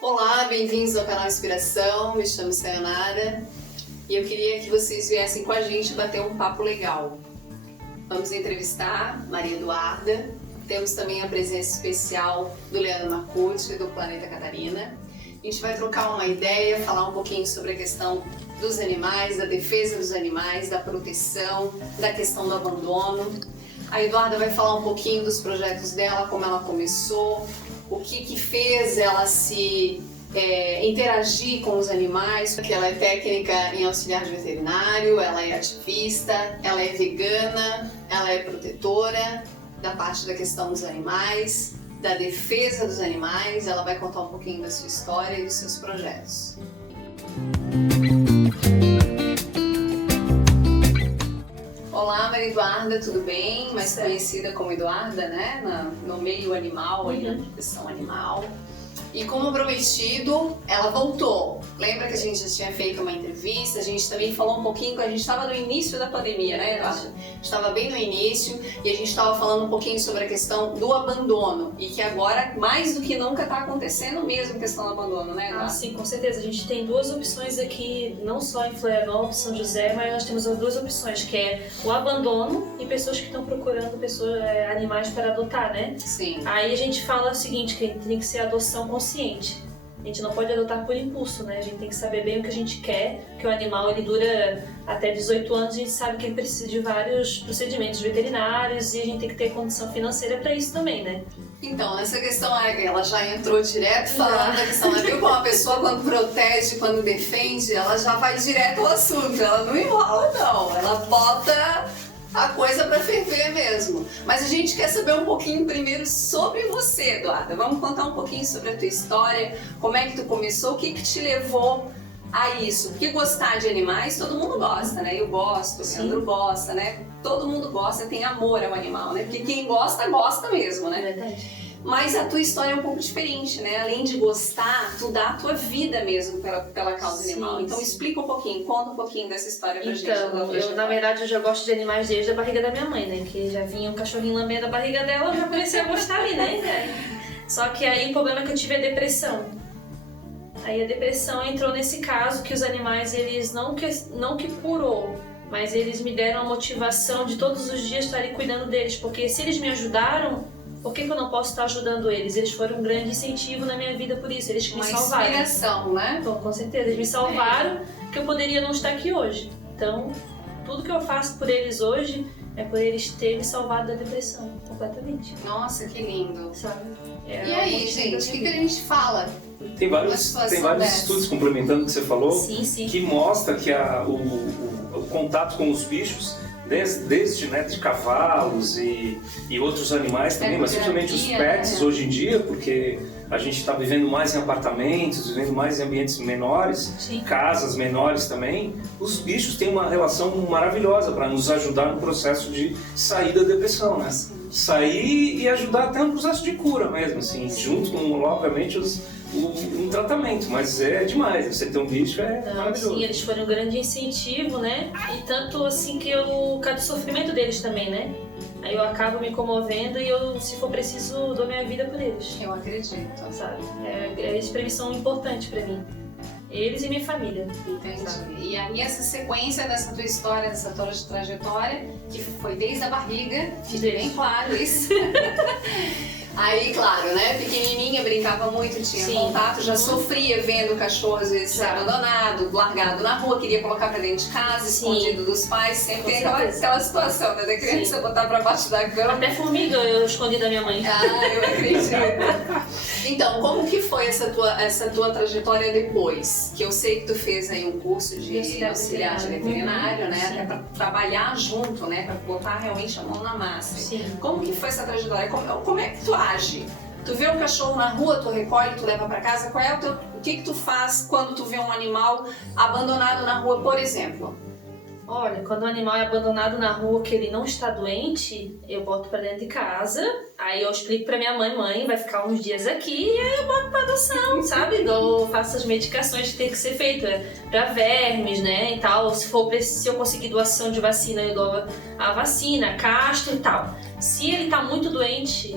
Olá, bem-vindos ao canal Inspiração, me chamo Sayonara e eu queria que vocês viessem com a gente bater um papo legal. Vamos entrevistar Maria Eduarda, temos também a presença especial do Leandro Marcucci, do Planeta Catarina. A gente vai trocar uma ideia, falar um pouquinho sobre a questão dos animais, da defesa dos animais, da proteção, da questão do abandono. A Eduarda vai falar um pouquinho dos projetos dela, como ela começou, o que fez ela se interagir com os animais, porque ela é técnica em auxiliar de veterinário, ela é ativista, ela é vegana, ela é protetora da parte da questão dos animais, da defesa dos animais. Ela vai contar um pouquinho da sua história e dos seus projetos. Olá, Maria Eduarda, tudo bem? Mais conhecida como Eduarda, né? No meio animal, aí na proteção animal. E como prometido, ela voltou. Lembra que a gente já tinha feito uma entrevista, a gente também falou um pouquinho, a gente estava no início da pandemia, né, Eduarda? A gente estava bem no início e a gente estava falando um pouquinho sobre a questão do abandono e que agora, mais do que nunca, está acontecendo mesmo a questão do abandono, né, Eduarda? Sim, com certeza. A gente tem duas opções aqui, não só em Florianópolis, São José, mas nós temos as duas opções, que é o abandono e pessoas que estão procurando animais para adotar, né? Sim. Aí a gente fala o seguinte, que tem que ser adoção consciente. A gente não pode adotar por impulso, né? A gente tem que saber bem o que a gente quer, que o animal ele dura até 18 anos, a gente sabe que ele precisa de vários procedimentos veterinários e a gente tem que ter condição financeira para isso também, né? Então, nessa questão, ela já entrou direto falando da questão, viu como a pessoa quando protege, quando defende, ela já vai direto ao assunto, ela não enrola não, ela bota a coisa para ferver mesmo. Mas a gente quer saber um pouquinho primeiro sobre você, Eduarda. Vamos contar um pouquinho sobre a tua história, como é que tu começou, o que te levou a isso? Porque gostar de animais, todo mundo gosta, né? Eu gosto, o Leandro gosta, né? Todo mundo gosta, tem amor ao animal, né? Porque quem gosta, gosta mesmo, né? É verdade. Mas a tua história é um pouco diferente, né? Além de gostar, tu dá a tua vida mesmo pela causa animal. Então explica um pouquinho, conta um pouquinho dessa história pra gente. Então, na verdade, eu já gosto de animais desde a barriga da minha mãe, né? Que já vinha um cachorrinho lambendo a barriga dela, eu já comecei a gostar ali, né? Só que aí o problema é que eu tive a depressão. Aí a depressão entrou nesse caso que os animais, eles não que curou, mas eles me deram a motivação de todos os dias estarem cuidando deles, porque se eles me ajudaram, por que eu não posso estar ajudando eles? Eles foram um grande incentivo na minha vida por isso, eles que me salvaram. Uma inspiração, né? Então, com certeza, eles me salvaram, que eu poderia não estar aqui hoje. Então, tudo que eu faço por eles hoje é por eles terem me salvado da depressão, completamente. Nossa, que lindo. Sabe? E aí, gente, o que a gente fala? Tem vários estudos complementando o que você falou, sim. que mostra que o contato com os bichos, desde né, de cavalos e outros animais também, mas principalmente os pets hoje em dia, porque a gente está vivendo mais em apartamentos, vivendo mais em ambientes menores, casas menores também, os bichos têm uma relação maravilhosa para nos ajudar no processo de sair da depressão, né? Sair e ajudar até no processo de cura mesmo, assim, junto com, obviamente, um tratamento, mas é demais, você ter um bicho maravilhoso. Sim, eles foram um grande incentivo, né? E tanto assim que eu cadê o sofrimento deles também, né? Aí eu acabo me comovendo e eu, se for preciso, dou minha vida por eles. Eu acredito. Sabe? Eles pra mim são importantes pra mim. Eles e minha família. Entendi. E aí essa sequência dessa tua história, dessa tua trajetória, que foi desde a barriga, fica bem claro isso. Aí, claro, né, pequenininha, brincava muito, tinha contato, já sofria vendo o cachorro às vezes ser abandonado, largado na rua, queria colocar pra dentro de casa, escondido dos pais, sempre tem aquela situação, né, da criança botar pra baixo da cama. Até formiga eu escondi da minha mãe. Ah, eu acredito. Então, como que foi essa tua trajetória depois? Que eu sei que tu fez aí um curso de auxiliar de veterinário, né, até pra trabalhar junto, né, pra botar realmente a mão na massa. Sim. Como que foi essa trajetória? Como é que tu age? Tu vê um cachorro na rua, tu recolhe, tu leva pra casa, qual é o que tu faz quando tu vê um animal abandonado na rua, por exemplo? Olha, quando o animal é abandonado na rua, que ele não está doente, eu boto pra dentro de casa, aí eu explico pra minha mãe, vai ficar uns dias aqui, e aí eu boto pra adoção, sabe? Faço as medicações que tem que ser feitas pra vermes, né, e tal. Se eu conseguir doação de vacina, eu dou a vacina, castro e tal. Se ele tá muito doente,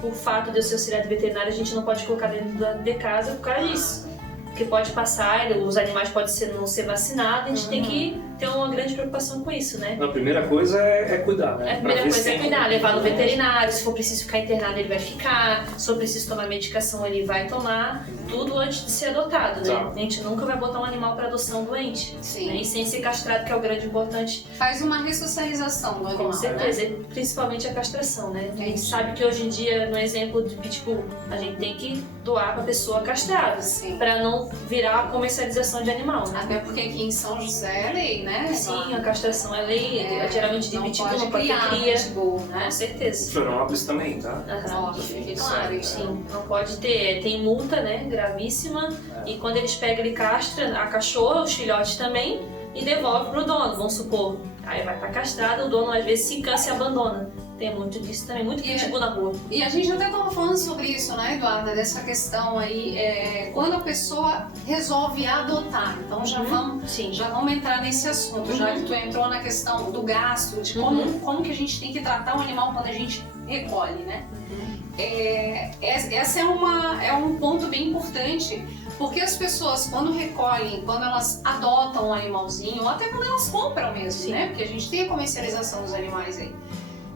por fato de eu ser auxiliar de veterinário, a gente não pode colocar dentro de casa por causa disso. Porque pode passar, os animais podem não ser vacinados, a gente tem que ter uma grande preocupação com isso, né? A primeira coisa é cuidar, né? A primeira coisa é cuidar, levar no veterinário, se for preciso ficar internado ele vai ficar, se for preciso tomar medicação ele vai tomar, tudo antes de ser adotado, né? Tá. A gente nunca vai botar um animal para adoção doente, Sim. né? E sem ser castrado, que é o grande importante. Faz uma ressocialização do animal, Com certeza, né? Principalmente a castração, né? A gente Isso. sabe que hoje em dia, no exemplo de Pitbull, a gente tem que doar para a pessoa castrada, Sim. para não virar a comercialização de animal, né? Até porque aqui em São José é lei, né? Sim, a castração é lei, geralmente de não Pitbull, pode não pode criar ter cria. Pitbull, né? Com certeza. Florianópolis também, tá? Aham. Ó, que fique claro. Sim, não pode ter. Tem multa, né? Gravíssima. E quando eles pegam, ele castra a cachorra, os filhotes também, e devolve pro dono, vamos supor. Aí vai estar castrado, o dono às vezes se cansa e abandona. Tem muito disso também, muito pitbull na rua. E a gente até estava falando sobre isso, né, Eduarda? Dessa questão aí, quando a pessoa resolve adotar. Então já vamos entrar nesse assunto, já que tu entrou na questão do gasto, de como que a gente tem que tratar o animal quando a gente recolhe, né? Essa é um ponto bem importante, porque as pessoas quando recolhem, quando elas adotam um animalzinho, ou até quando elas compram mesmo, né? Porque a gente tem a comercialização dos animais aí.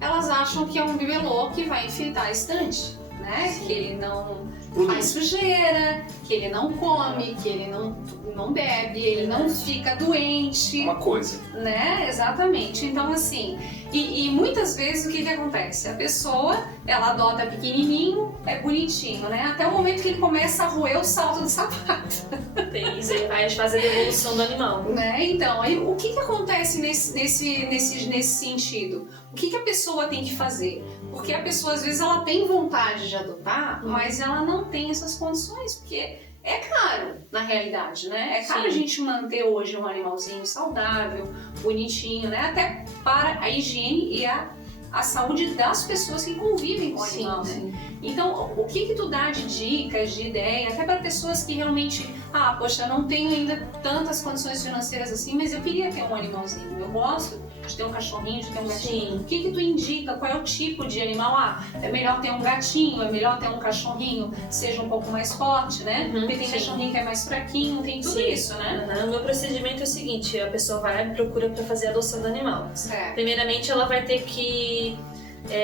Elas acham que é um bibelô que vai enfeitar a estante, né? Sim. Que ele não faz sujeira, que ele não come, que ele não bebe, ele não fica doente. Uma coisa. Né? Exatamente. Então, assim, e muitas vezes o que acontece? A pessoa, ela adota pequenininho, é bonitinho, né? Até o momento que ele começa a roer o salto do sapato. Tem isso, aí vai fazer a devolução do animal. Né? Então, aí, o que acontece nesse sentido? O que a pessoa tem que fazer? Porque a pessoa, às vezes, ela tem vontade de adotar, mas ela não tem essas condições, porque é caro, na realidade, né? É caro a gente manter hoje um animalzinho saudável, bonitinho, né? Até para a higiene e a saúde das pessoas que convivem com o animal, né? Então, o que tu dá de dicas, de ideia, até para pessoas que realmente, poxa, eu não tenho ainda tantas condições financeiras assim, mas eu queria ter um animalzinho, eu gosto de ter um cachorrinho, de ter um gatinho. O que tu indica? Qual é o tipo de animal? É melhor ter um gatinho, é melhor ter um cachorrinho, seja um pouco mais forte, né? Porque tem cachorrinho que é mais fraquinho, tem tudo isso, né? O meu procedimento é o seguinte, a pessoa vai e procura para fazer a adoção do animal. Certo. Primeiramente, ela vai ter que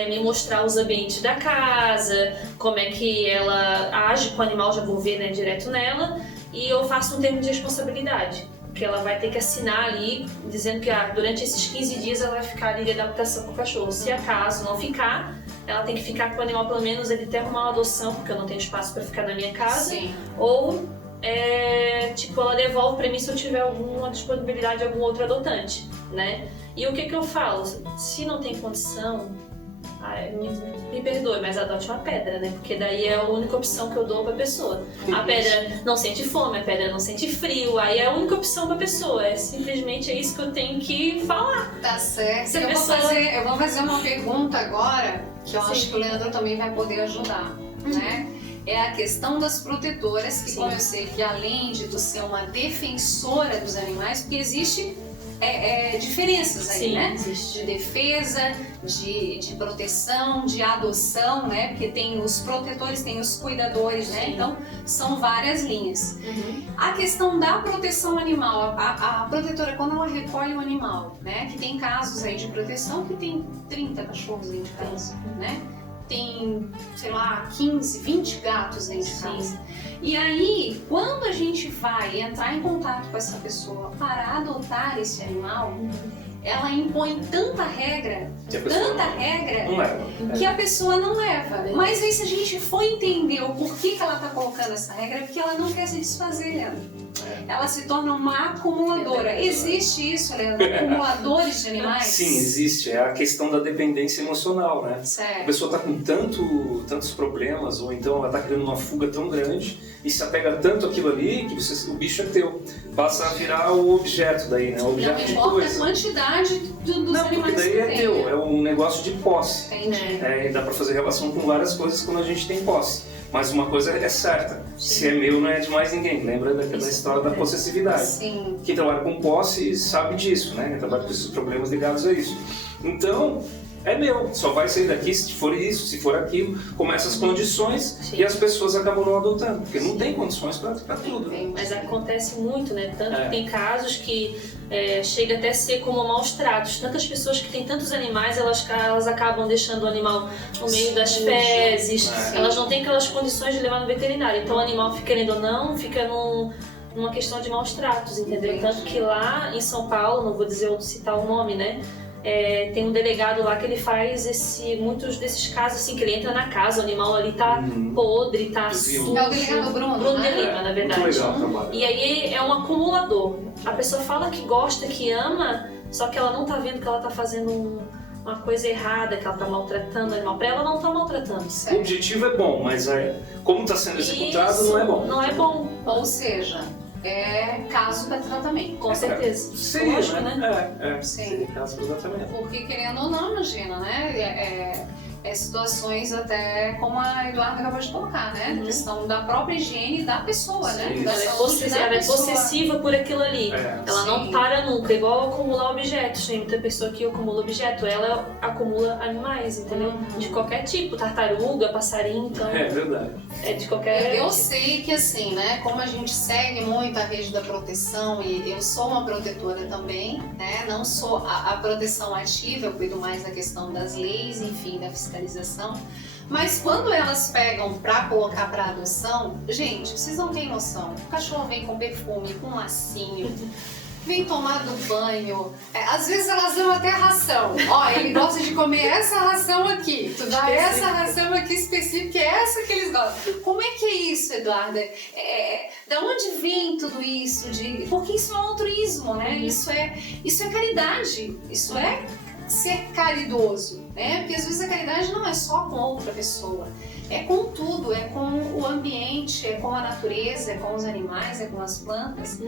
me mostrar os ambientes da casa, como é que ela age com o animal, já vou ver, né, direto nela, e eu faço um termo de responsabilidade, que ela vai ter que assinar ali, dizendo que durante esses 15 dias ela vai ficar ali de adaptação com o cachorro. Se acaso não ficar, ela tem que ficar com o animal pelo menos ele até arrumar uma adoção, porque eu não tenho espaço para ficar na minha casa, ou ela devolve para mim se eu tiver alguma disponibilidade de algum outro adotante, né? E o que eu falo? Se não tem condição, me perdoe, mas adote uma pedra, né? Porque daí é a única opção que eu dou pra pessoa. A pedra não sente fome, a pedra não sente frio, aí é a única opção pra pessoa. Simplesmente isso que eu tenho que falar. Tá certo. Se a Eu pessoa... vou fazer uma pergunta agora, que eu acho que o Leandro também vai poder ajudar, né? É a questão das protetoras, que como eu sei que além de tu ser uma defensora dos animais, porque existe diferenças aí, né? Existe. De defesa, de proteção, de adoção, né? Porque tem os protetores, tem os cuidadores, né? Então, são várias linhas. A questão da proteção animal, a protetora, quando ela recolhe um animal, né? Que tem casos aí de proteção que tem 30 cachorros dentro de casa, né? Tem, sei lá, 15, 20 gatos dentro de casa. E aí, quando a gente vai entrar em contato com essa pessoa para adotar esse animal, ela impõe tanta regra, que a pessoa não leva. Mas aí se a gente for entender o porquê que ela está colocando essa regra, é porque ela não quer se desfazer, Leandro. Ela se torna uma acumuladora. Existe isso, Leandro? Acumuladores de animais? Sim, existe. É a questão da dependência emocional, né? Certo. A pessoa está com tantos problemas, ou então ela está criando uma fuga tão grande e se apega tanto àquilo ali que o bicho é teu. Passa a virar o objeto daí, né? O objeto não importa a quantidade dos animais daí que é teu, é um negócio de posse. Entendi. E dá para fazer relação com várias coisas quando a gente tem posse. Mas uma coisa é certa, se é meu não é de mais ninguém. Lembra daquela história da possessividade. Sim. Quem trabalha com posse sabe disso, né? Quem trabalha com esses problemas ligados a isso. Então, é meu, só vai sair daqui se for isso, se for aquilo, começa as condições e as pessoas acabam não adotando, porque não tem condições para tudo. Mas acontece muito, né? Tanto que tem casos que chega até a ser como maus tratos. Tantas pessoas que têm tantos animais, elas acabam deixando o animal no meio das fezes, elas não têm aquelas condições de levar no veterinário. Então o animal, querendo ou não, fica numa questão de maus tratos, entendeu? Tanto que lá em São Paulo, não vou citar o nome, né? Tem um delegado lá que ele faz muitos desses casos assim, que ele entra na casa, o animal ali tá podre, tá sujo. É o delegado Bruno de Lima, na verdade. Muito legal, e aí é um acumulador. A pessoa fala que gosta, que ama, só que ela não tá vendo que ela tá fazendo uma coisa errada, que ela tá maltratando o animal. Pra ela não tá maltratando. O objetivo é bom, mas como tá sendo executado não é bom. Não é bom. Ou seja, é caso para tratamento. Com certeza. Sim, lógico, né? Sim. Seria caso para tratamento. Porque querendo ou não, imagina, né? Situações até como a Eduarda acabou de colocar, né? Questão da própria higiene da pessoa, né? Da Ela é possessiva por aquilo ali. Ela não para nunca, igual acumular objetos. Tem muita pessoa que acumula objeto, ela acumula animais, entendeu? De qualquer tipo, tartaruga, passarinho, então... É verdade. É de qualquer Eu tipo. sei que assim, né? Como a gente segue muito a rede da proteção e eu sou uma protetora também, né? Não sou a proteção ativa, eu cuido mais da questão das leis, enfim, da fiscalização. Mas quando elas pegam pra colocar pra adoção, gente, vocês não têm noção. O cachorro vem com perfume, com lacinho, vem tomar do banho. Às vezes elas dão até ração. Ó, ele gosta de comer essa ração aqui. Tu dá essa ração aqui específica, é essa que eles gostam. Como é que é isso, Eduarda? Da onde vem tudo isso? Porque isso é um altruísmo, né? Isso é caridade. Isso é ser caridoso, né? Porque às vezes a caridade não é só com outra pessoa, é com tudo, é com o ambiente, é com a natureza, é com os animais, é com as plantas.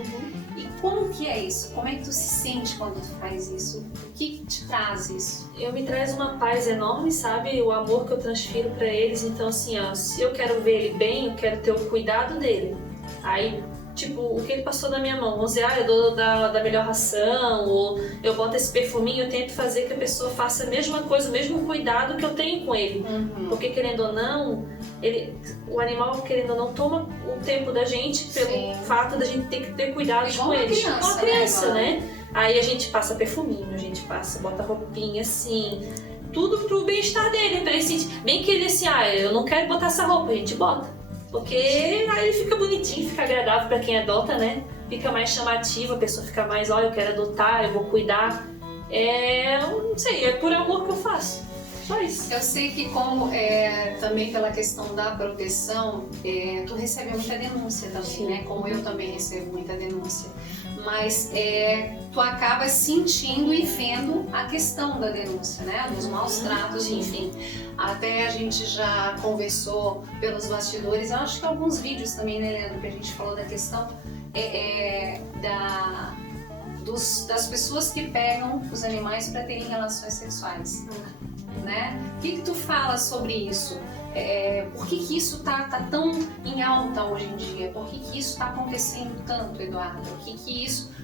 E como que é isso? Como é que tu se sente quando tu faz isso? O que te traz isso? Me traz uma paz enorme, sabe? O amor que eu transfiro pra eles. Então assim, ó, se eu quero ver ele bem, eu quero ter o cuidado dele. Aí, tipo, o que ele passou na minha mão, vamos dizer, eu dou da melhor ração, ou eu boto esse perfuminho, eu tento fazer que a pessoa faça a mesma coisa, o mesmo cuidado que eu tenho com ele. Porque, querendo ou não, o animal, querendo ou não, toma o tempo da gente pelo fato da gente ter que ter cuidados com ele. Igual uma criança, né? Aí a gente passa perfuminho, a gente bota roupinha assim, tudo pro bem-estar dele, pra ele sentir. Bem que ele assim, eu não quero botar essa roupa, a gente bota. Porque aí ele fica bonitinho, fica agradável pra quem adota, né? Fica mais chamativo, a pessoa fica mais, eu quero adotar, eu vou cuidar. Não sei, é por amor que eu faço. Só isso. Eu sei que como também pela questão da proteção, tu recebe muita denúncia também, né? Como eu também recebo muita denúncia. Mas tu acaba sentindo e vendo a questão da denúncia, né? Dos maus tratos, enfim. Até a gente já conversou pelos bastidores, eu acho que alguns vídeos também, né, Leandro, que a gente falou da questão das pessoas que pegam os animais para terem relações sexuais. Né? O que tu fala sobre isso? Por que isso tá tão em alta hoje em dia? Por que isso tá acontecendo tanto, Eduardo? O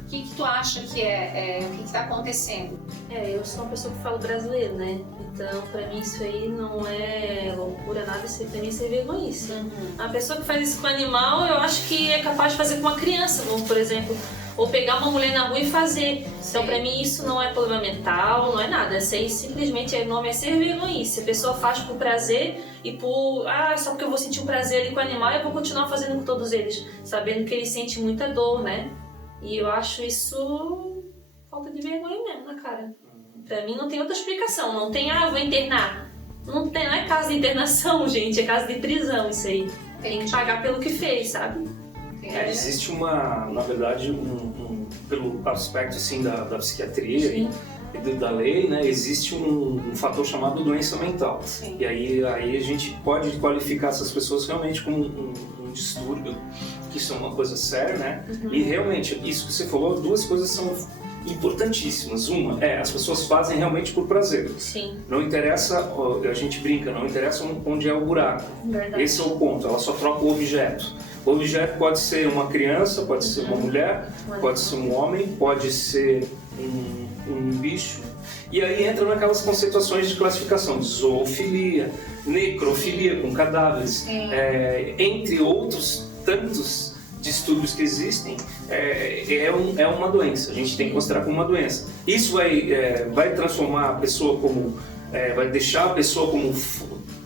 que tu acha que o que tá acontecendo? Eu sou uma pessoa que fala brasileiro, né? Então, pra mim isso aí não é loucura, nada, isso pra mim é vergonhice. A pessoa que faz isso com animal, eu acho que é capaz de fazer com uma criança, por exemplo, ou pegar uma mulher na rua e fazer. Então, pra mim, isso não é problema mental, não é nada. Isso aí simplesmente o nome é ser vergonhice. A pessoa faz por prazer e por... só porque eu vou sentir um prazer ali com o animal, eu vou continuar fazendo com todos eles, sabendo que ele sente muita dor, né? E eu acho isso falta de vergonha mesmo na cara. Pra mim não tem outra explicação. Não tem, vou internar. Não é caso de internação, gente, é caso de prisão isso aí. Tem que pagar pelo que fez, sabe? Existe na verdade, pelo aspecto assim, da psiquiatria e da lei, né, existe um fator chamado doença mental. Sim. E aí a gente pode qualificar essas pessoas realmente como um distúrbio, que isso é uma coisa séria, né? E realmente, isso que você falou, duas coisas são importantíssimas. Uma as pessoas fazem realmente por prazer. Sim. Não interessa, a gente brinca, não interessa onde é o buraco. Verdade. Esse é o ponto, ela só troca o objeto. O objeto pode ser uma criança, pode ser uma mulher, pode ser um homem, pode ser um bicho, e aí entra naquelas conceituações de classificação de zoofilia, necrofilia com cadáveres, entre outros tantos distúrbios que existem, é uma doença, a gente tem que considerar como uma doença. Isso vai transformar a pessoa como, vai deixar a pessoa como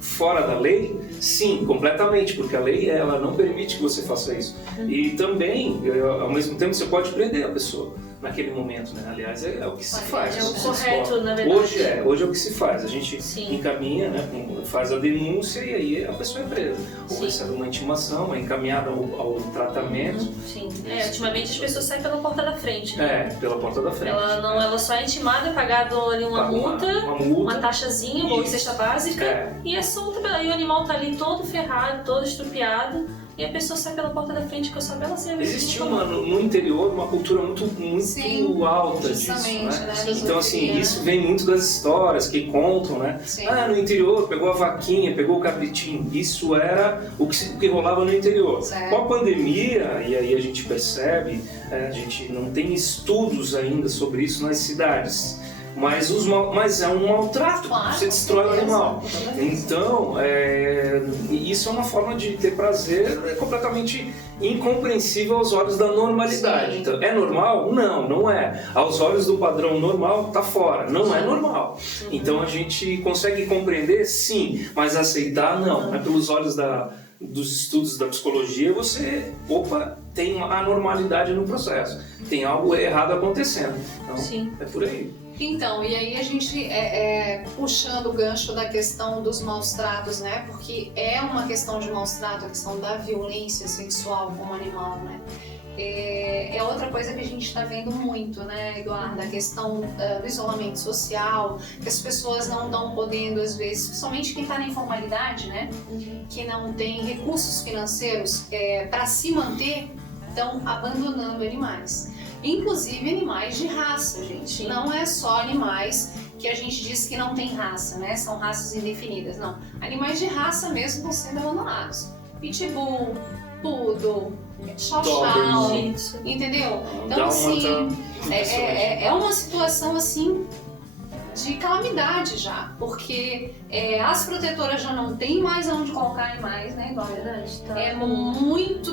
fora da lei? Sim, completamente, porque a lei ela não permite que você faça isso. E também, ao mesmo tempo, você pode prender a pessoa naquele momento, né? Aliás, é o que se faz. É o correto, na verdade. Hoje é o que se faz. A gente Sim. encaminha, né? Faz a denúncia e aí a pessoa é presa. Ou Sim. recebe uma intimação, é encaminhada ao tratamento. Sim. Ultimamente as pessoas saem pela porta da frente, né? Pela porta da frente. Ela só é intimada, é pagado ali uma multa, uma taxazinha, uma cesta básica, e é solta. E o animal tá ali todo ferrado, todo estrupiado, e a pessoa sai pela porta da frente que eu só bela ser. Existe no interior uma cultura muito Sim, alta disso, né? Então assim, isso vem muito das histórias que contam, né? Sim. No interior pegou a vaquinha, pegou o cabritinho. Isso era o que rolava no interior. Certo. Com a pandemia, e aí a gente percebe, a gente não tem estudos ainda sobre isso nas cidades. Mas é um maltrato, claro, você destrói o animal. Então, isso é uma forma de ter prazer completamente incompreensível aos olhos da normalidade. Então, é normal? Não é. Aos olhos do padrão normal, tá fora. Não é normal. Então a gente consegue compreender, sim, mas aceitar, não. Pelos olhos dos estudos da psicologia, você, tem uma anormalidade no processo. Tem algo errado acontecendo. Então, sim. É por aí. Então, e aí a gente puxando o gancho da questão dos maus tratos, né? Porque é uma questão de maus tratos, a questão da violência sexual com o animal, né? É outra coisa que a gente está vendo muito, né, Eduardo? A questão do isolamento social, que as pessoas não estão podendo, às vezes, principalmente quem está na informalidade, né? Que não tem recursos financeiros para se manter, estão abandonando animais. Inclusive animais de raça, gente. Sim. Não é só animais que a gente diz que não tem raça, né? São raças indefinidas, não. Animais de raça mesmo estão sendo abandonados. Pitbull, poodle, chow-chow, entendeu? Então, assim, é uma situação, assim, de calamidade já, porque as protetoras já não têm mais onde colocar animais, né, Eduardo?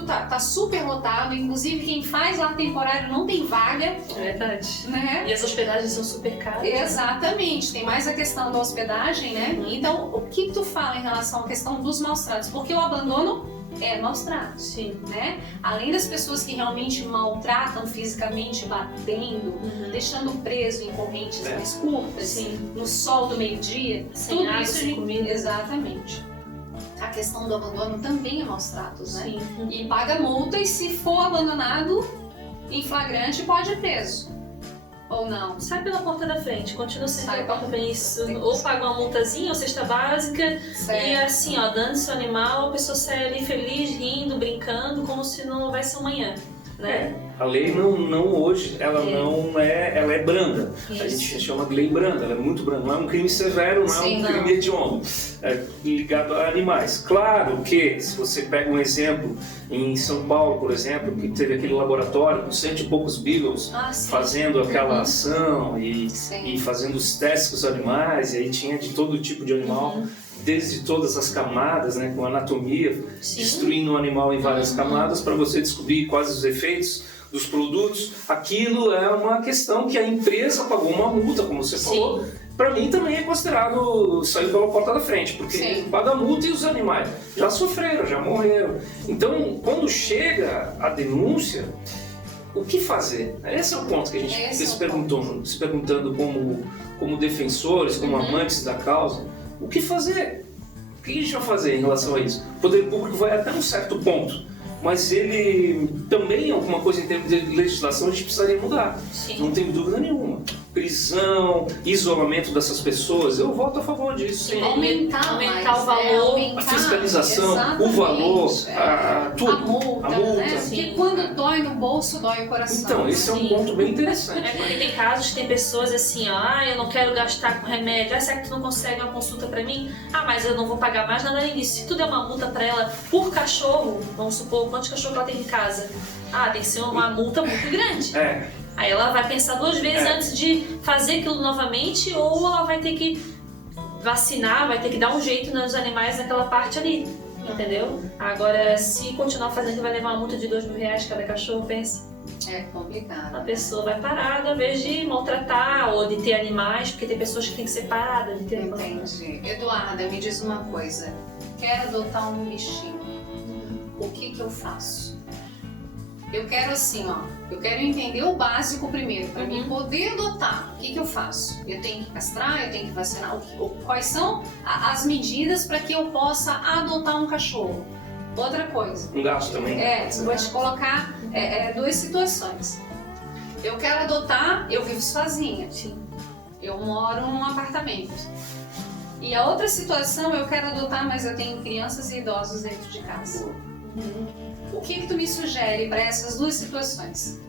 Tá super lotado, inclusive quem faz lá temporário não tem vaga. É verdade. Né? E as hospedagens são super caras. Exatamente, tem mais a questão da hospedagem, né? Então, o que tu fala em relação à questão dos maus tratos? Porque o abandono maus tratos, sim, né? Além das pessoas que realmente maltratam fisicamente, batendo, deixando preso em correntes mais curtas, no sol do meio-dia, tudo água, isso sem comida. Exatamente. A questão do abandono também é maus tratos, né? Sim. E paga multa e se for abandonado em flagrante pode ir preso. Ou não? Sai pela porta da frente, continua sendo pela porta da frente. Ou paga uma multazinha, ou cesta básica, certo. E assim, dando-se o animal, a pessoa sai ali feliz, rindo, brincando, como se não houvesse amanhã, né? A lei não hoje, ela é branda. Isso. A gente chama de lei branda, ela é muito branda. Não é um crime severo, não é um crime hediondo, ligado a animais. Claro que, se você pega um exemplo, em São Paulo, por exemplo, que teve aquele laboratório com 100 e poucos beagles fazendo aquela ação e fazendo os testes com os animais, e aí tinha de todo tipo de animal. Desde todas as camadas, né, com anatomia, destruindo o animal em várias camadas para você descobrir quais os efeitos dos produtos. Aquilo é uma questão que a empresa pagou uma multa, como você falou. Para mim também é considerado sair pela porta da frente, porque paga a multa e os animais já sofreram, já morreram. Então, quando chega a denúncia, o que fazer? Esse é o ponto que a gente fica se perguntando como defensores, como amantes da causa. O que fazer? O que a gente vai fazer em relação a isso? O poder público vai até um certo ponto, mas ele também, alguma coisa em termos de legislação, a gente precisaria mudar. Não tenho dúvida nenhuma. Prisão, isolamento dessas pessoas, eu voto a favor disso. Aumentar o valor, a fiscalização, o valor, tudo. A multa, né? quando dói no bolso, dói o coração. Então, esse é um ponto bem interessante. É porque tem casos que tem pessoas assim, ó, eu não quero gastar com remédio, será que tu não consegue uma consulta pra mim? Mas eu não vou pagar mais nada além disso. Se tu der uma multa pra ela por cachorro, vamos supor, quantos cachorros ela tem em casa? Tem que ser uma multa muito grande. Aí ela vai pensar 2 vezes antes de fazer aquilo novamente, ou ela vai ter que vacinar, vai ter que dar um jeito nos animais naquela parte ali, entendeu? Agora, se continuar fazendo, vai levar uma multa de R$2.000 cada cachorro, pensa. É complicado. A pessoa vai parada, ao invés de maltratar ou de ter animais, porque tem pessoas que tem que ser paradas de ter animais. Entendi. Eduarda, me diz uma coisa. Quero adotar um bichinho. O que eu faço? Eu quero assim, eu quero entender o básico primeiro, para mim poder adotar. O que eu faço? Eu tenho que castrar, eu tenho que vacinar? Quais são as medidas para que eu possa adotar um cachorro? Outra coisa. Um gato também? Vou te colocar 2 situações. Eu quero adotar, eu vivo sozinha. Sim. Eu moro num apartamento. E a outra situação, eu quero adotar, mas eu tenho crianças e idosos dentro de casa. O que tu me sugere para essas 2 situações?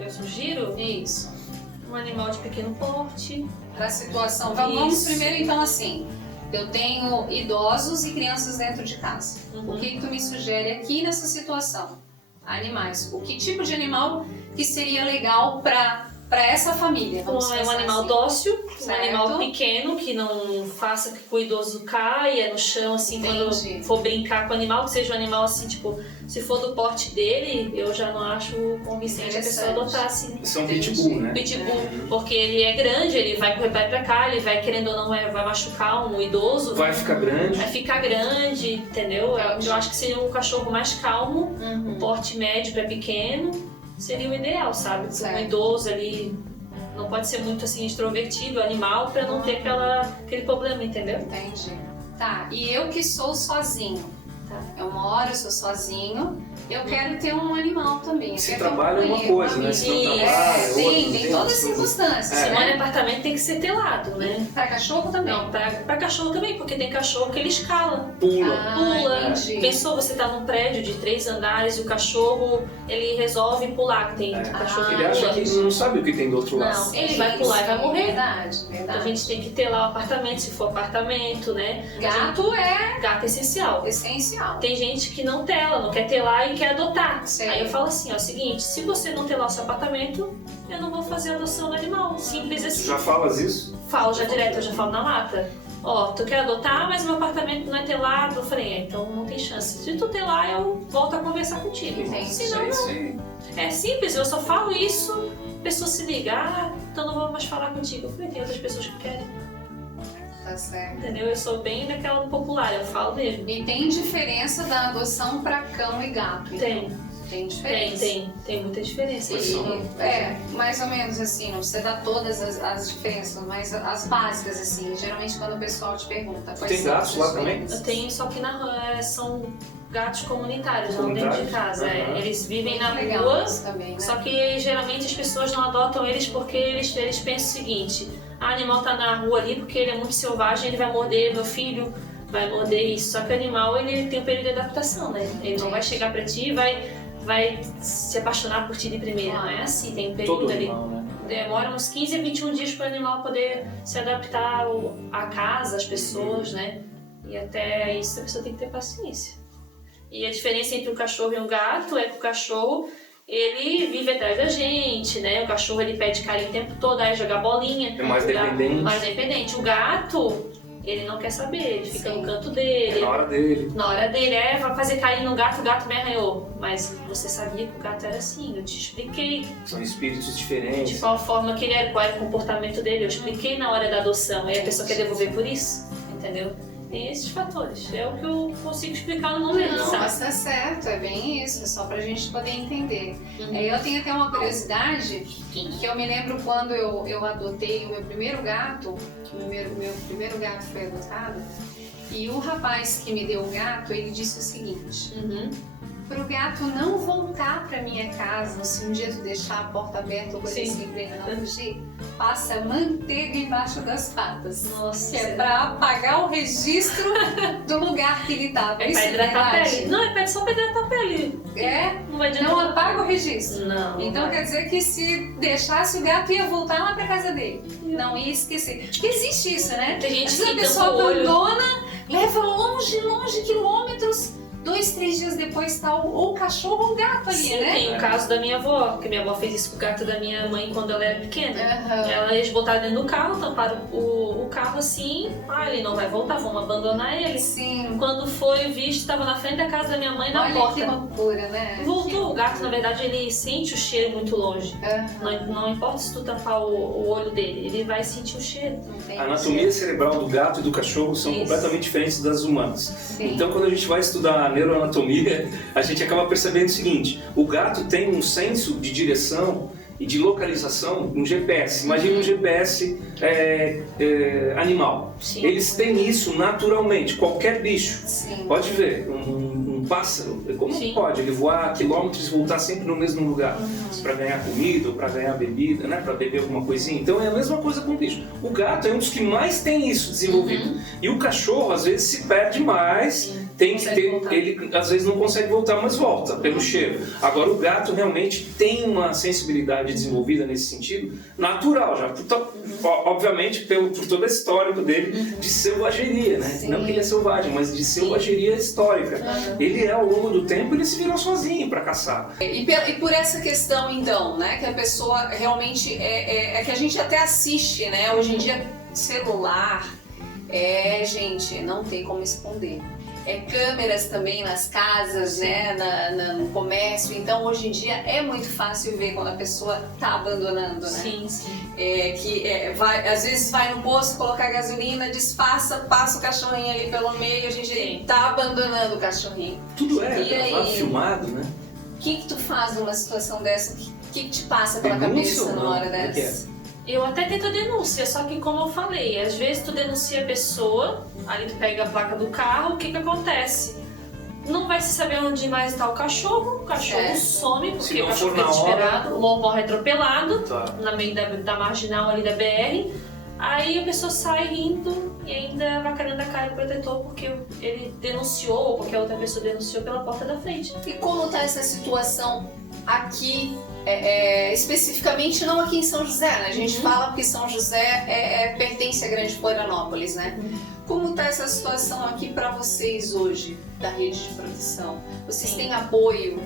Eu sugiro Isso. um animal de pequeno porte. Para a situação. Vamos primeiro então assim. Eu tenho idosos e crianças dentro de casa. O que tu me sugere aqui nessa situação? Animais. O que tipo de animal que seria legal para essa família? Um animal assim. dócil, Certo. um animal pequeno que não faça que o idoso caia no chão, assim, quando for brincar com o animal, que seja um animal assim, tipo, se for do porte dele, eu já não acho convincente a pessoa adotar assim. Isso é um pitbull, né? Pitbull, porque ele é grande, ele vai correr pra cá, ele vai, querendo ou não, vai machucar um idoso. Vai ficar grande. Vai ficar grande, entendeu? Eu acho que seria um cachorro mais calmo, um porte médio pra pequeno, seria o ideal, sabe? Um idoso ali não pode ser muito assim extrovertido, animal, pra não ter aquele problema, entendeu? Entendi. Tá, e eu que sou sozinho, eu moro, eu sou sozinho, eu quero ter um animal também. Se trabalha uma coisa, né? Se não trabalha, tem todas as circunstâncias. Se mora em apartamento tem que ser telado, né? Para cachorro também? Não, pra cachorro também, porque tem cachorro que ele escala. Pula. Entendi. Pensou, você tá num prédio de 3 andares e o cachorro, ele resolve pular, que tem cachorro Ele acha que não sabe o que tem do outro lado. Não, ele vai pular e vai morrer. Verdade. Então a gente tem que ter lá o apartamento, se for apartamento, né? Gato Gato é essencial. essencial. Tem gente que não tela, não quer telar e quer adotar. Sei. Aí eu falo assim, ó, seguinte, se você não telar o seu apartamento, eu não vou fazer adoção do animal. Simples assim. Tu já falas isso? Falo já direto, eu já falo na lata. Ó, tu quer adotar, mas meu apartamento não é telado. Eu falei, então não tem chance. Se tu telar, eu volto a conversar contigo. Entendi. Senão, não. É simples, eu só falo isso, a pessoa se liga, então não vou mais falar contigo. Eu falei, tem outras pessoas que querem. Tá certo. Entendeu? Eu sou bem daquela do popular, eu falo mesmo. E tem diferença da adoção para cão e gato? Tem. Tem diferença? Tem muita diferença. Mais ou menos assim, não precisa dar todas as diferenças, mas as básicas assim, geralmente quando o pessoal te pergunta. Tem gatos lá também? Eu tenho, só que são gatos comunitários, não dentro de casa. Eles vivem na rua, também, né? só que geralmente as pessoas não adotam eles porque eles pensam o seguinte, o animal tá na rua ali porque ele é muito selvagem, ele vai morder meu filho, vai morder isso. Só que o animal, ele tem um período de adaptação, né? Ele não vai chegar pra ti e vai se apaixonar por ti de primeira, não é assim, tem um período ali. Demora uns 15 a 21 dias para o animal poder se adaptar à casa, às pessoas, né? E até isso a pessoa tem que ter paciência. E a diferença entre um cachorro e um gato é que o cachorro, ele vive atrás da gente, né? O cachorro, ele pede carinho o tempo todo, aí joga bolinha. É mais dependente. Mais dependente. O gato, ele não quer saber, ele fica no canto dele. É na hora dele. Na hora dele, vai fazer carinho no gato, o gato me arranhou. Mas você sabia que o gato era assim, eu te expliquei. São espíritos diferentes. De qual forma que ele era, qual era o comportamento dele, eu expliquei na hora da adoção. Aí a pessoa quer devolver por isso, entendeu? Tem esses fatores, é o que eu consigo explicar no momento, Não, sabe? mas tá certo, é bem isso, é só pra gente poder entender. Eu tenho até uma curiosidade, que eu me lembro quando eu adotei o meu primeiro gato, meu primeiro gato foi adotado, e o rapaz que me deu o gato, ele disse o seguinte, Pro gato não voltar pra minha casa, se um dia tu deixar a porta aberta ou coisa Sim. assim pra ele não fugir, passa manteiga embaixo das patas. Nossa, Que é pra apagar o registro do lugar que ele tava. É Isso pra é hidratar a verdade? pele. Não, é só pra hidratar a pele. É? Não vai adiantar. Não apaga o registro. Não. Então não vai. quer dizer que se deixasse o gato ia voltar lá pra casa dele. Não ia esquecer. Porque existe isso, né? Tem gente Às vezes que a pessoa tampa o olho. abandona, leva longe, quilômetros. 2, 3 dias depois tá ou o cachorro ou o gato ali, Sim, né? tem o caso da minha avó, que minha avó fez isso com o gato da minha mãe quando ela era pequena. Eles botaram dentro do carro, tamparam o carro assim, ele não vai voltar, vamos abandonar ele. Sim. Quando foi visto, estava na frente da casa da minha mãe, na Olha porta. que loucura, né? Voltou, o gato na verdade ele sente o cheiro muito longe. Aham. Não importa se tu tampar o olho dele, ele vai sentir o cheiro. Entendi. A anatomia cerebral do gato e do cachorro são Isso. completamente diferentes das humanas. Sim. Então, quando a gente vai estudar a neuroanatomia, a gente acaba percebendo o seguinte: o gato tem um senso de direção e de localização, um GPS. Imagina um GPS animal. Sim. Eles têm isso naturalmente, qualquer bicho. Sim. Pode ver, um pássaro, como Sim. pode ele voar quilômetros e voltar sempre no mesmo lugar? Para ganhar comida ou para ganhar bebida, né? Para beber alguma coisinha. Então é a mesma coisa com o bicho. O gato é um dos que mais tem isso desenvolvido. E o cachorro às vezes se perde mais. Sim. Tem que Consegue ter, voltar. ele às vezes não consegue voltar, mas volta pelo cheiro. Agora o gato realmente tem uma sensibilidade desenvolvida nesse sentido, natural já, obviamente por todo o histórico dele de selvageria, né? Sim. Não que ele é selvagem, mas de selvageria histórica. Ele ao longo do tempo ele se virou sozinho para caçar. E por essa questão, então, né, que a pessoa realmente é que a gente até assiste, né? Hoje em dia, celular, gente, não tem como esconder. Câmeras também nas casas, né, no comércio. Então, hoje em dia, é muito fácil ver quando a pessoa tá abandonando, né? Sim, sim. Às vezes vai no posto colocar gasolina, disfarça, passa o cachorrinho ali pelo meio, a gente tá abandonando o cachorrinho. Tudo é E gravado, aí? filmado, né? O que tu faz numa situação dessa? O que te passa pela Denúncia cabeça ou não? numa hora O que é? dessa? Eu até tento a denúncia, só que como eu falei, às vezes tu denuncia a pessoa, aí tu pega a placa do carro, o que que acontece? Não vai se saber onde mais está o cachorro some, Se porque não o cachorro for na fica hora- desesperado, ou morre atropelado, Tá. na meio da marginal ali da BR, aí a pessoa sai rindo e ainda vai querendo a cara do protetor porque ele denunciou, ou qualquer outra pessoa denunciou pela porta da frente. E como tá essa situação aqui, especificamente não aqui em São José, né? A gente fala porque São José pertence à Grande Florianópolis, né? Como tá essa situação aqui para vocês hoje, da rede de proteção? Vocês têm apoio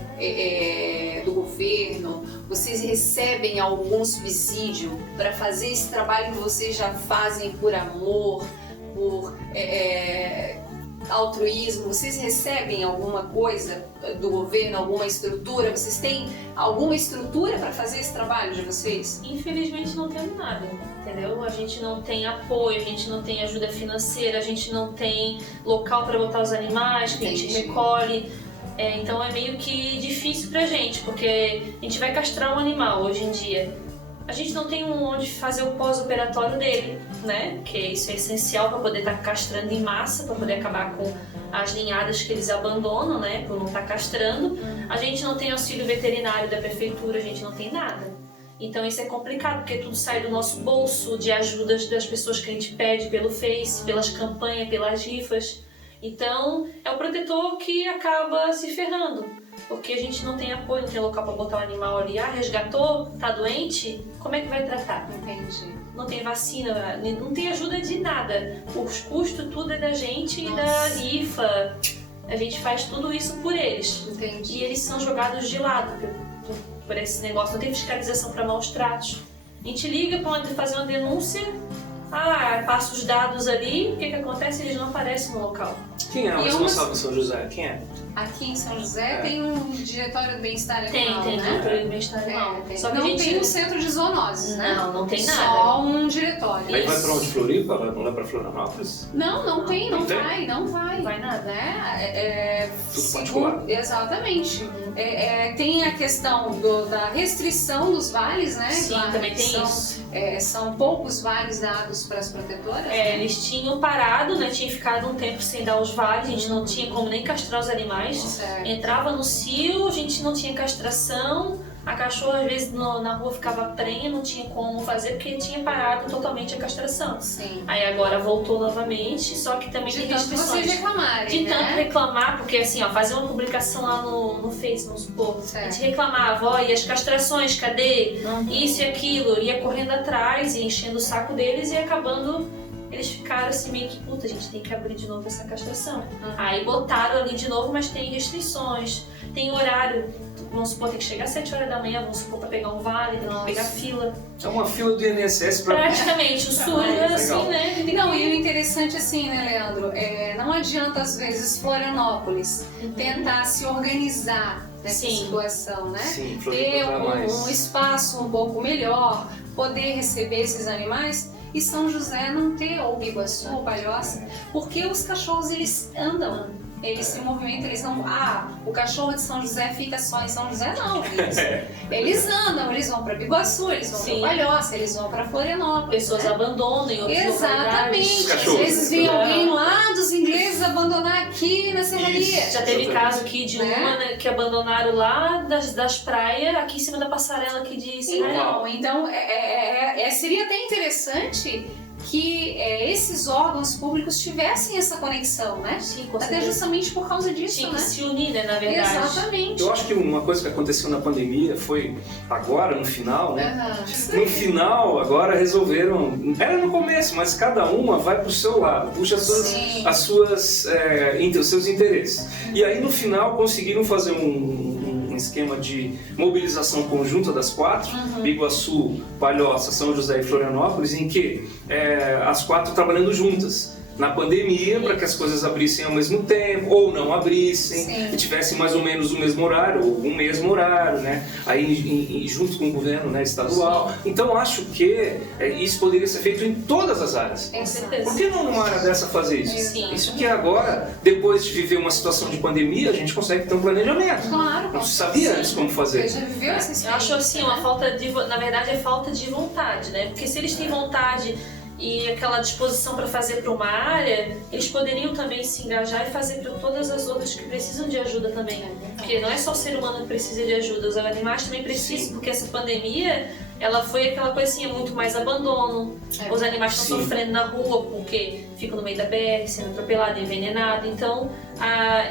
do governo? Vocês recebem algum subsídio para fazer esse trabalho que vocês já fazem por amor, por altruísmo? Vocês recebem alguma coisa do governo, alguma estrutura? Vocês têm alguma estrutura para fazer esse trabalho de vocês? Infelizmente não temos nada, entendeu? A gente não tem apoio, a gente não tem ajuda financeira, a gente não tem local para botar os animais que a gente Entendi. recolhe. Então é meio que difícil pra gente, porque a gente vai castrar um animal hoje em dia. A gente não tem onde fazer o pós-operatório dele, né? Que isso é essencial para poder estar castrando em massa, para poder acabar com as ninhadas que eles abandonam, né? Por não estar castrando. A gente não tem auxílio veterinário da prefeitura, a gente não tem nada. Então isso é complicado, porque tudo sai do nosso bolso, de ajudas das pessoas que a gente pede pelo Face, pelas campanhas, pelas rifas. Então é o protetor que acaba se ferrando, porque a gente não tem apoio, não tem local para botar o animal ali. Resgatou, tá doente, como é que vai tratar? Entendi. Não tem vacina, não tem ajuda de nada. Os custos tudo é da gente e da rifa. A gente faz tudo isso por eles. Entendi. E eles são jogados de lado por esse negócio. Não tem fiscalização para maus tratos. A gente liga para fazer uma denúncia, passa os dados ali, o que acontece? Eles não aparecem no local. Quem é o E responsável em São José? Quem é? Aqui em São José tem um diretório do bem-estar animal, Tem né? diretor de bem-estar animal. Tem. Só que Não a gente tem um centro de zoonoses, né? Não tem nada. Só um diretório. Aí vai pra onde? Floripa? Não vai pra Florianópolis? Não tem, não Não tem? vai, não vai. Não vai nada. Né? Tudo particular. Exatamente. Tem a questão da restrição dos vales, né? Sim, também tem são, isso. São poucos vales dados vasos para as protetoras? Eles tinham parado, né? Tinha ficado um tempo sem dar os vales, a gente não tinha como nem castrar os animais. Certo. Entrava no cio, a gente não tinha castração, a cachorra às vezes na rua ficava prenha, não tinha como fazer porque tinha parado totalmente a castração. Sim. Aí agora voltou novamente, só que também De tem tanto restrições. vocês reclamarem, De tanto né? reclamar, porque assim, ó, fazer uma publicação lá no Face, vamos supor, a Certo. gente reclamava, ó, e as castrações, cadê? Uhum. Isso e aquilo, ia correndo atrás e enchendo o saco deles e acabando, eles ficaram assim meio que, puta, a gente tem que abrir de novo essa castração. Aí botaram ali de novo, mas tem restrições, tem horário, vamos supor, tem que chegar às 7 horas da manhã, vamos supor, pra pegar um vale, tem que pegar fila. É uma fila do INSS para Praticamente, o SUS é assim, legal. né? Tem que- Não, e o interessante assim, né, Leandro? Não adianta, às vezes, Florianópolis tentar se organizar nessa Sim. situação, né? Sim, Ter Floripa mais. um espaço um pouco melhor, poder receber esses animais e São José não ter, ou Biguaçu, ou Palhoça, porque os cachorros eles andam, eles se movimentam, eles não. O cachorro de São José fica só em São José, não. Eles andam, eles vão para Biguaçu, eles vão Sim. para Palhoça, eles vão para Florianópolis. Pessoas né? abandonam em outros Exatamente. Às Cachorros. vezes vem alguém lá dos ingleses abandonar aqui na serraria. Isso. Já teve Exatamente. caso aqui de Né? uma, né, que abandonaram lá das praias, aqui em cima da passarela aqui de Serra. Então seria até interessante que esses órgãos públicos tivessem essa conexão, né? Sim, com Até certeza. justamente por causa disso, Tinha né? que se unir, né, na verdade. Exatamente. Eu acho que uma coisa que aconteceu na pandemia foi agora, no final, né? Aham. No final, agora resolveram. Era no começo, mas cada uma vai pro seu lado, puxa Sim. os seus interesses. E aí no final conseguiram fazer um esquema de mobilização conjunta das quatro, Biguaçu, Palhoça, São José e Florianópolis, em que as quatro trabalhando juntas. Na pandemia, para que as coisas abrissem ao mesmo tempo, ou não abrissem, Sim. e tivessem mais ou menos o mesmo horário, ou o mesmo horário, né? Aí junto com o governo, né, estadual. Então acho que isso poderia ser feito em todas as áreas. Com certeza. Por que não numa área dessa fazer isso? Sim. Isso que agora, depois de viver uma situação de pandemia, a gente consegue ter um planejamento. Claro. Não se sabia antes como fazer. Você já viveu essa Eu experiência? acho assim, uma né? falta de... Na verdade, é falta de vontade, né? Porque se eles têm vontade e aquela disposição para fazer para uma área, eles poderiam também se engajar e fazer para todas as outras que precisam de ajuda também. Porque não é só o ser humano que precisa de ajuda, os animais também precisam, Sim. porque essa pandemia, ela foi aquela coisa assim, muito mais abandono. Os animais estão Sim. sofrendo na rua porque ficam no meio da BR, sendo atropelados, envenenados. Então,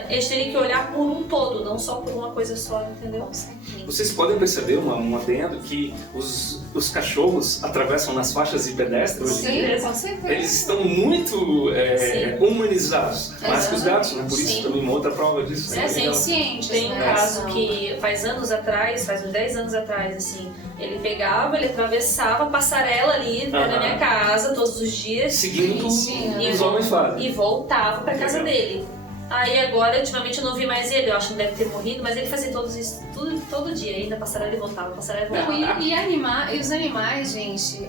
eles teriam que olhar por um todo, não só por uma coisa só, entendeu? Com certeza. Vocês podem perceber, um adendo, que os cachorros atravessam nas faixas de pedestre hoje em dia. Sim, com certeza. Eles estão muito humanizados, mais que os gatos, né? Por isso Sim. também uma outra prova disso. né? Sim. Conscientes, Tem um né? caso que faz anos atrás, faz uns 10 anos atrás, assim, ele pegava, ele atravessava a passarela ali né, na minha casa todos os dias Seguindo o Sim, que os homens fazem. e voltava pra casa Legal. dele. Aí agora, ultimamente eu não vi mais ele, eu acho que não deve ter morrido, mas ele fazia todos isso todo dia, ainda passarela e voltava, passarela e voltava. Não, e os animais, gente,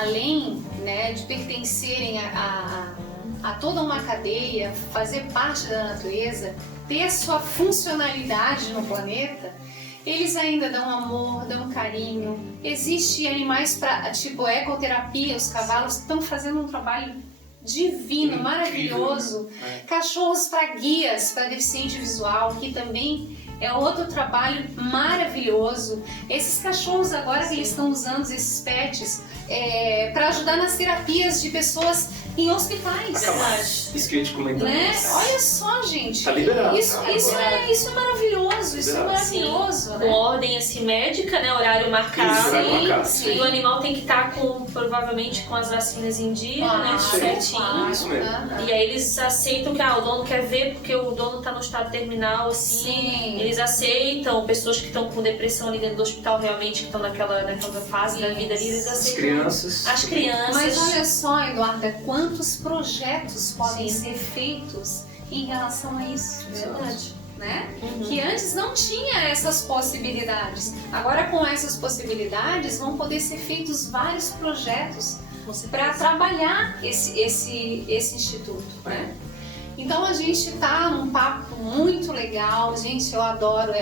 além, né, de pertencerem a toda uma cadeia, fazer parte da natureza, ter sua funcionalidade no planeta, eles ainda dão amor, dão carinho. Existem animais para, tipo, ecoterapia, os cavalos estão fazendo um trabalho divino, Incrível, maravilhoso. né? Cachorros para guias, para deficiente visual, que também é outro trabalho maravilhoso. Esses cachorros agora que eles estão usando, esses pets, para ajudar nas terapias de pessoas em hospitais. Acabado. Isso que eu ia te comentar. Né? Olha só, gente. Tá liberado. Isso é maravilhoso, isso é Liberado. maravilhoso. Com Né? ordem assim médica, né, horário marcado. Isso, horário marcado. sim. E o animal tem que estar provavelmente com as vacinas em dia, né, certinho. claro. Isso mesmo. E aí eles aceitam que o dono quer ver porque o dono tá no estado terminal, assim. Sim. Eles aceitam, pessoas que estão com depressão ali dentro do hospital realmente, que estão naquela fase da vida ali, eles As aceitam. crianças. As crianças. Mas olha só, Eduarda, quantos projetos podem Sim. ser feitos em relação a isso. Verdade. Né? Uhum. Que antes não tinha essas possibilidades. Agora, com essas possibilidades, vão poder ser feitos vários projetos Com certeza. para trabalhar esse instituto. Né? Então a gente tá num papo muito legal, gente, eu adoro,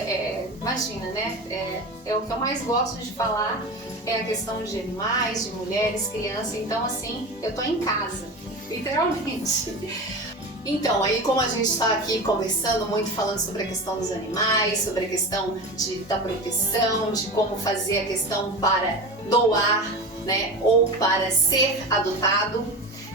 imagina, né? É o que eu mais gosto de falar, é a questão de animais, de mulheres, crianças, então assim, eu tô em casa, literalmente. Então, aí como a gente está aqui conversando muito, falando sobre a questão dos animais, sobre a questão da proteção, de como fazer a questão para doar, né, ou para ser adotado,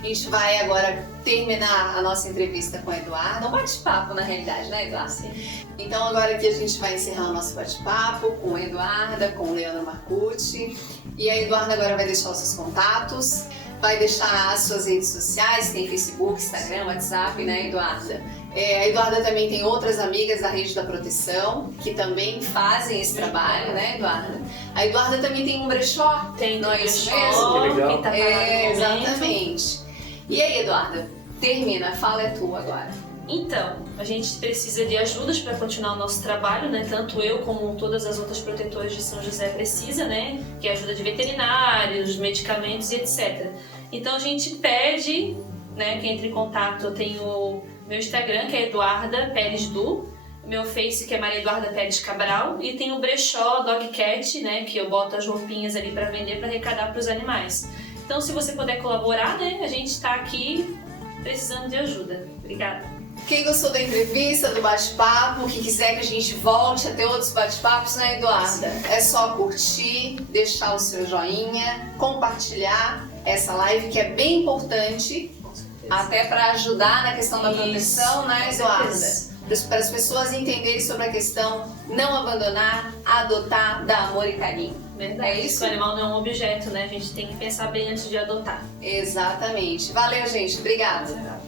a gente vai agora terminar a nossa entrevista com a Eduarda, um bate-papo na realidade, né, Eduarda? Sim. Então agora aqui a gente vai encerrar o nosso bate-papo com a Eduarda, com o Leandro Marcucci, e a Eduarda agora vai deixar os seus contatos, vai deixar as suas redes sociais, tem Facebook, Instagram, WhatsApp, né, Eduarda? A Eduarda também tem outras amigas da Rede da Proteção, que também fazem esse trabalho, né, Eduarda? A Eduarda também tem um brechó, Tem não é isso brechó, mesmo? Que legal. quem tá parado no momento. Exatamente. E aí, Eduarda, termina, a fala é tua agora. Então, a gente precisa de ajudas para continuar o nosso trabalho, né? Tanto eu como todas as outras protetoras de São José precisa, né? Que é ajuda de veterinários, medicamentos e etc. Então a gente pede, né, que entre em contato. Eu tenho meu Instagram, que é Eduarda Pérez Du, meu Face, que é Maria Eduarda Pérez Cabral, e tem o brechó Dog Cat, né, que eu boto as roupinhas ali para vender, para arrecadar para os animais. Então, se você puder colaborar, né, a gente está aqui precisando de ajuda. Obrigada. Quem gostou da entrevista, do bate-papo, que quiser que a gente volte a ter outros bate-papos, né, Eduarda? É só curtir, deixar o seu joinha, compartilhar essa live que é bem importante, até para ajudar na questão da proteção, né, Eduarda? Para as pessoas entenderem sobre a questão não abandonar, adotar, dar amor e carinho. Verdade. É isso? O animal não é um objeto, né? A gente tem que pensar bem antes de adotar. Exatamente. Valeu, gente. Obrigada.